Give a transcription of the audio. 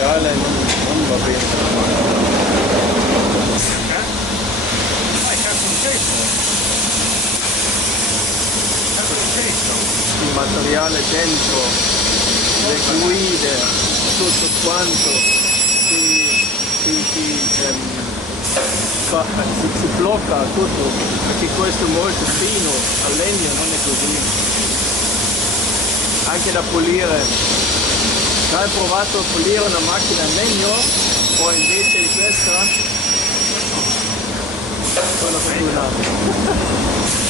materiale non va bene. Il materiale dentro, le guide, tutto quanto si blocca tutto, perché questo è molto fino, al legno non è così. Anche da pulire. Hai provato a pulire una macchina in legno o invece di questa? Quella fortunata.